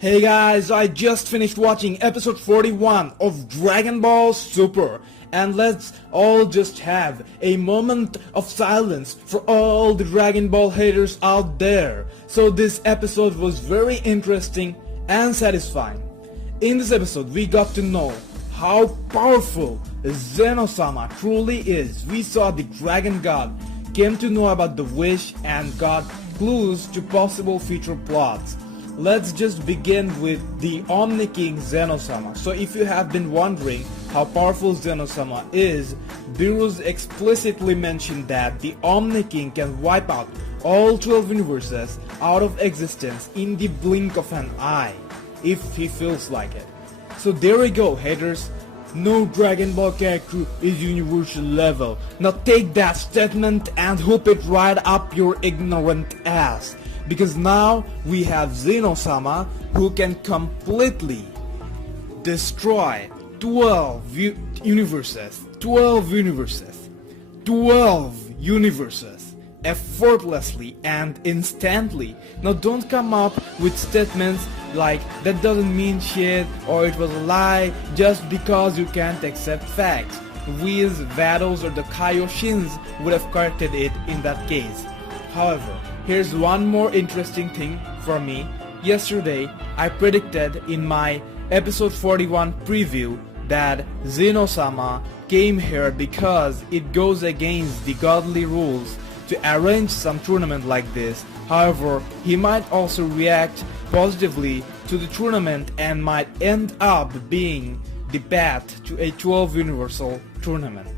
Hey guys, I just finished watching episode 41 of Dragon Ball Super, and let's all just have a moment of silence for all the Dragon Ball haters out there. So this episode was very interesting and satisfying. In this episode we got to know how powerful Zeno-sama truly is. We saw the Dragon God, came to know about the wish, and got clues to possible future plots. Let's just begin with the Omni King Zeno-sama. So if you have been wondering how powerful Zeno-sama is, Beerus explicitly mentioned that the Omni King can wipe out all 12 universes out of existence in the blink of an eye, if he feels like it. So there we go, haters. No Dragon Ball character is universal level. Now take that statement and hoop it right up your ignorant ass. Because now we have Zeno-sama who can completely destroy 12 universes effortlessly and instantly. Now don't come up with statements like that doesn't mean shit or it was a lie just because you can't accept facts. Whis, Vados or the Kaioshins would have corrected it in that case. However, here's one more interesting thing for me. Yesterday, I predicted in my episode 41 preview that Zeno-sama came here because it goes against the godly rules to arrange some tournament like this. However, he might also react positively to the tournament and might end up being the path to a 12 universal tournament.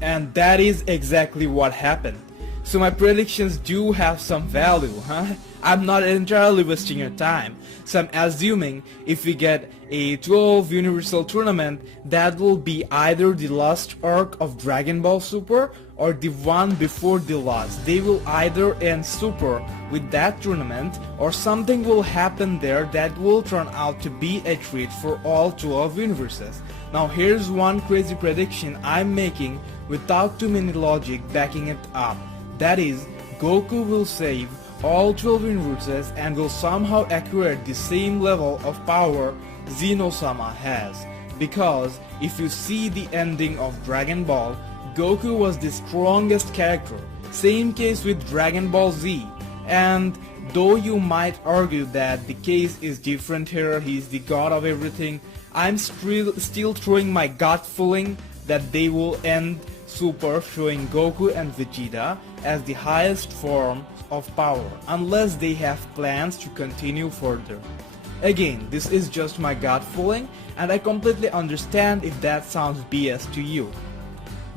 And that is exactly what happened. So my predictions do have some value, huh? I'm not entirely wasting your time. So I'm assuming if we get a 12 universal tournament, that will be either the last arc of Dragon Ball Super or the one before the last. They will either end Super with that tournament or something will happen there that will turn out to be a treat for all 12 universes. Now here's one crazy prediction I'm making without too many logic backing it up. That is, Goku will save all 12 universes and will somehow acquire the same level of power Zeno-sama has. Because if you see the ending of Dragon Ball, Goku was the strongest character. Same case with Dragon Ball Z. And though you might argue that the case is different here, he's the god of everything, I'm still throwing my gut feeling that they will end Super showing Goku and Vegeta as the highest form of power, unless they have plans to continue further. Again, this is just my gut feeling and I completely understand if that sounds BS to you.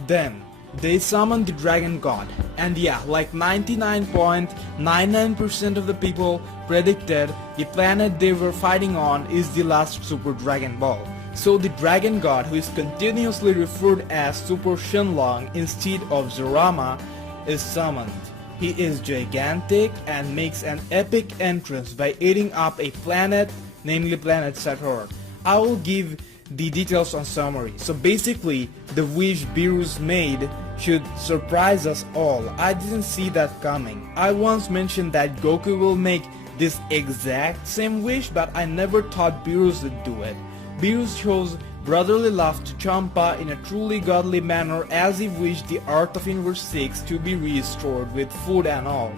Then, they summoned the Dragon God, and yeah, like 99.99% of the people predicted, the planet they were fighting on is the last Super Dragon Ball. So the Dragon God, who is continuously referred as Super Shenlong instead of Zorama, is summoned. He is gigantic and makes an epic entrance by eating up a planet, namely planet Saturn. I will give the details on summary. So basically, the wish Beerus made should surprise us all. I didn't see that coming. I once mentioned that Goku will make this exact same wish, but I never thought Beerus would do it. Beerus shows brotherly love to Champa in a truly godly manner as he wished the Earth of Universe 6 to be restored with food and all.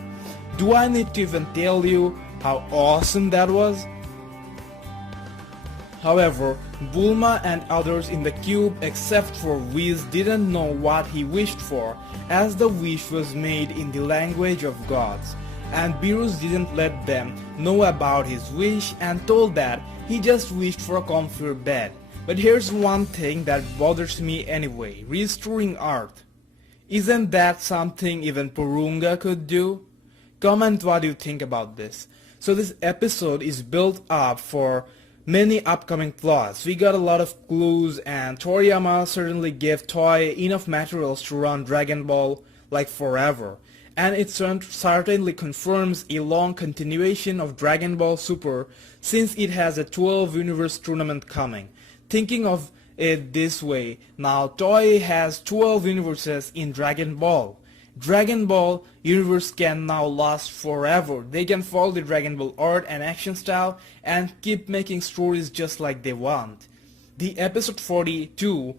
Do I need to even tell you how awesome that was? However, Bulma and others in the cube except for Whis didn't know what he wished for, as the wish was made in the language of gods. And Beerus didn't let them know about his wish and told that he just wished for a comfier bed. But here's one thing that bothers me anyway, restoring Earth. Isn't that something even Porunga could do? Comment what you think about this. So this episode is built up for many upcoming plots. We got a lot of clues and Toriyama certainly gave Toei enough materials to run Dragon Ball like forever. And it certainly confirms a long continuation of Dragon Ball Super since it has a 12 universe tournament coming. Thinking of it this way, now Toei has 12 universes in Dragon Ball. Dragon Ball universe can now last forever. They can follow the Dragon Ball art and action style and keep making stories just like they want. The episode 42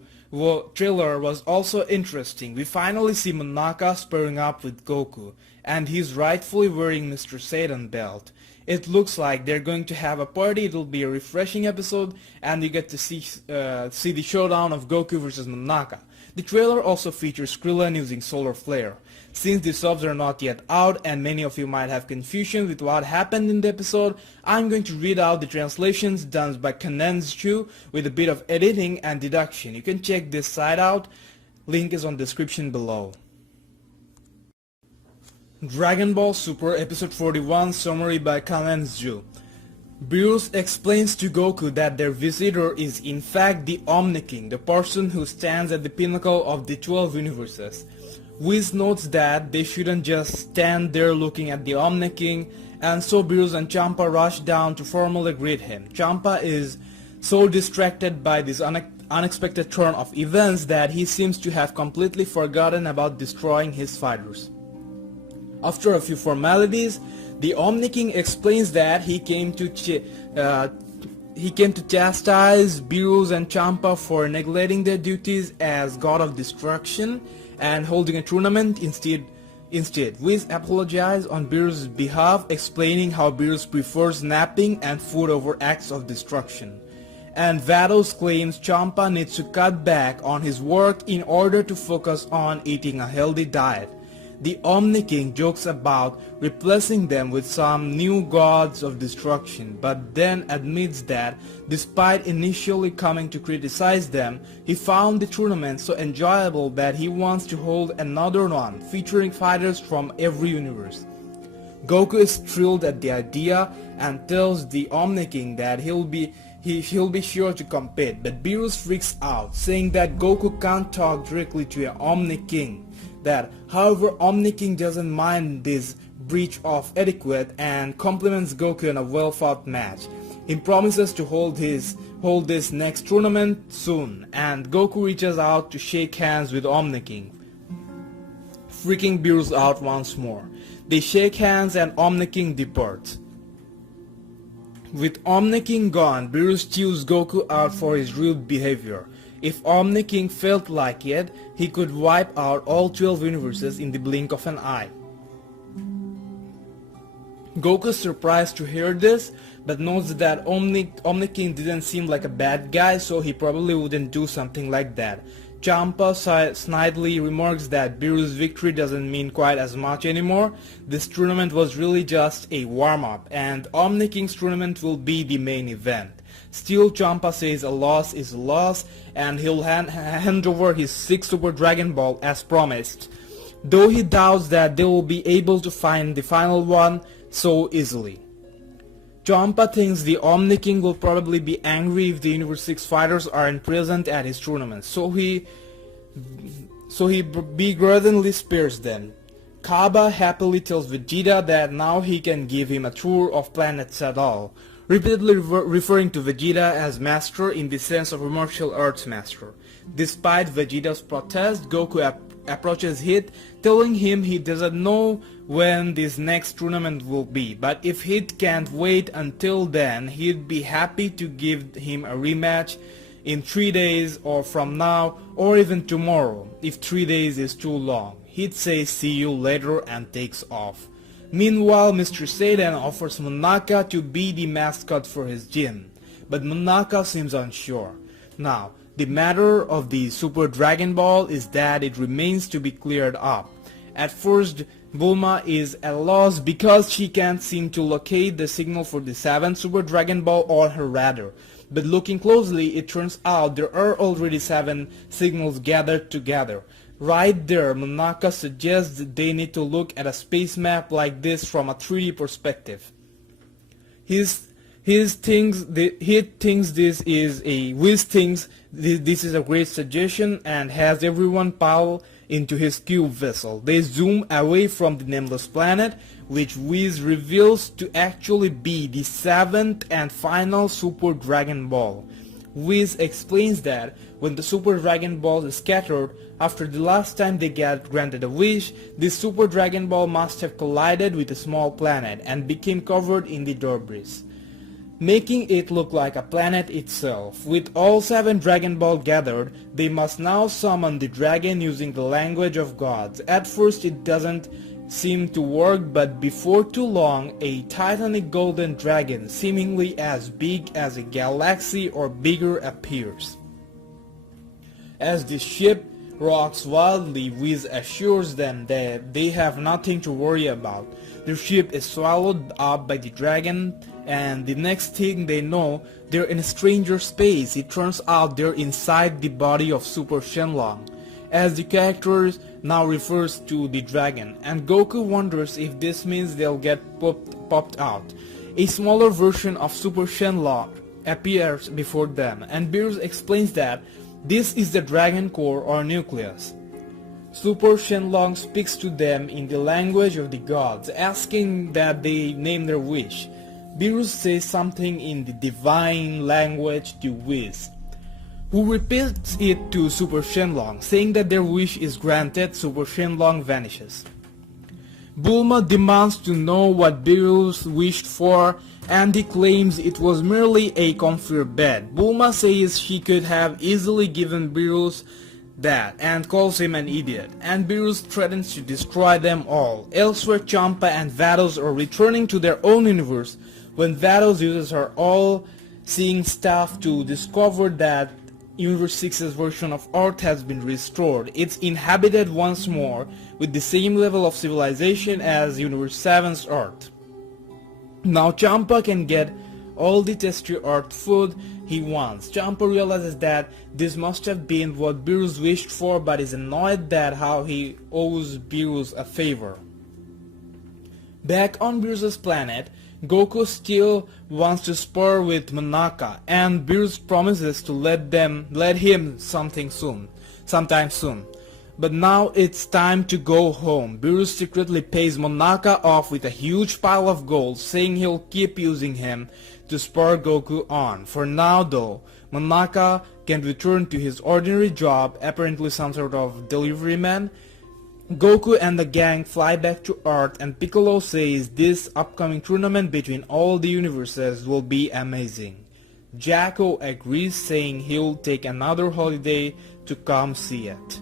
trailer was also interesting. We finally see Monaka sparring up with Goku, and he's rightfully wearing Mr. Satan belt. It looks like they're going to have a party. It'll be a refreshing episode, and you get to see the showdown of Goku versus Monaka. The trailer also features Krillin using Solar Flare. Since the subs are not yet out and many of you might have confusion with what happened in the episode, I'm going to read out the translations done by Kanenzchu with a bit of editing and deduction. You can check this site out, link is on description below. Dragon Ball Super Episode 41 Summary by Kanenzchu. Beerus explains to Goku that their visitor is in fact the Omni King, the person who stands at the pinnacle of the 12 universes. Whis notes that they shouldn't just stand there looking at the Omni King, and so Beerus and Champa rush down to formally greet him. Champa is so distracted by this unexpected turn of events that he seems to have completely forgotten about destroying his fighters. After a few formalities, the Omni King explains that he came to chastise Beerus and Champa for neglecting their duties as God of Destruction and holding a tournament instead. Whis apologized on Beerus' behalf, explaining how Beerus prefers napping and food over acts of destruction. And Vados claims Champa needs to cut back on his work in order to focus on eating a healthy diet. The Omni King jokes about replacing them with some new gods of destruction, but then admits that despite initially coming to criticize them, he found the tournament so enjoyable that he wants to hold another one featuring fighters from every universe. Goku is thrilled at the idea and tells the Omni King that he'll be sure to compete, but Beerus freaks out, saying that Goku can't talk directly to an Omni King. That, however, Omni King doesn't mind this breach of etiquette and compliments Goku in a well-fought match. He promises to hold this next tournament soon, and Goku reaches out to shake hands with Omni King, freaking Beerus out once more. They shake hands and Omni King departs. With Omni King gone, Beerus chews Goku out for his rude behavior. If Omni King felt like it, he could wipe out all 12 universes in the blink of an eye. Goku's surprised to hear this, but notes that Omni King didn't seem like a bad guy, so he probably wouldn't do something like that. Champa snidely remarks that Beerus' victory doesn't mean quite as much anymore. This tournament was really just a warm-up, and Omni King's tournament will be the main event. Still, Champa says a loss is a loss, and he'll hand over his 6th Super Dragon Ball as promised, though he doubts that they will be able to find the final one so easily. Champa thinks the Omni King will probably be angry if the Universe 6 fighters aren't present at his tournament, so he begrudgingly spares them. Kaba happily tells Vegeta that now he can give him a tour of planet Sadal, repeatedly referring to Vegeta as master in the sense of a martial arts master. Despite Vegeta's protest, Goku approaches Hit, telling him he doesn't know when this next tournament will be, but if Hit can't wait until then, he'd be happy to give him a rematch in 3 days or from now, or even tomorrow, if 3 days is too long. Hit says see you later and takes off. Meanwhile, Mr. Satan offers Monaka to be the mascot for his gym, but Monaka seems unsure. Now, the matter of the Super Dragon Ball is that it remains to be cleared up. At first, Bulma is at a loss because she can't seem to locate the signal for the 7th Super Dragon Ball on her radar. But looking closely, it turns out there are already 7 signals gathered together. Right there, Monaka suggests that they need to look at a space map like this from a 3D perspective. He thinks this is a great suggestion and has everyone pile into his cube vessel. They zoom away from the nameless planet, which Whis reveals to actually be the 7th and final Super Dragon Ball. Whis explains that when the Super Dragon Ball is scattered, after the last time they get granted a wish, this Super Dragon Ball must have collided with a small planet and became covered in the debris, making it look like a planet itself. With all 7 Dragon Ball gathered, they must now summon the dragon using the language of gods. At first it doesn't seem to work, but before too long, a titanic golden dragon, seemingly as big as a galaxy or bigger, appears. As the ship rocks wildly, Whis assures them that they have nothing to worry about. The ship is swallowed up by the dragon, and the next thing they know, they're in a stranger space. It turns out they're inside the body of Super Shenlong, as the character now refers to the dragon, and Goku wonders if this means they'll get popped out. A smaller version of Super Shenlong appears before them, and Beerus explains that this is the dragon core or nucleus. Super Shenlong speaks to them in the language of the gods, asking that they name their wish. Beerus says something in the divine language to Whis, who repeats it to Super Shenlong, saying that their wish is granted. Super Shenlong vanishes. Bulma demands to know what Beerus wished for, and he claims it was merely a comfy bed. Bulma says she could have easily given Beerus that and calls him an idiot, and Beerus threatens to destroy them all. Elsewhere, Champa and Vados are returning to their own universe when Vados uses her all-seeing staff to discover that Universe 6's version of Earth has been restored. It's inhabited once more with the same level of civilization as Universe 7's Earth. Now Champa can get all the tasty Earth food he wants. Champa realizes that this must have been what Beerus wished for, but is annoyed that how he owes Beerus a favor. Back on Beerus' planet, Goku still wants to spar with Monaka, and Beerus promises to let him sometime soon. But now it's time to go home. Beerus secretly pays Monaka off with a huge pile of gold, saying he'll keep using him to spur Goku on. For now though, Monaka can return to his ordinary job, apparently some sort of delivery man. Goku and the gang fly back to Earth, and Piccolo says this upcoming tournament between all the universes will be amazing. Jacko agrees, saying he'll take another holiday to come see it.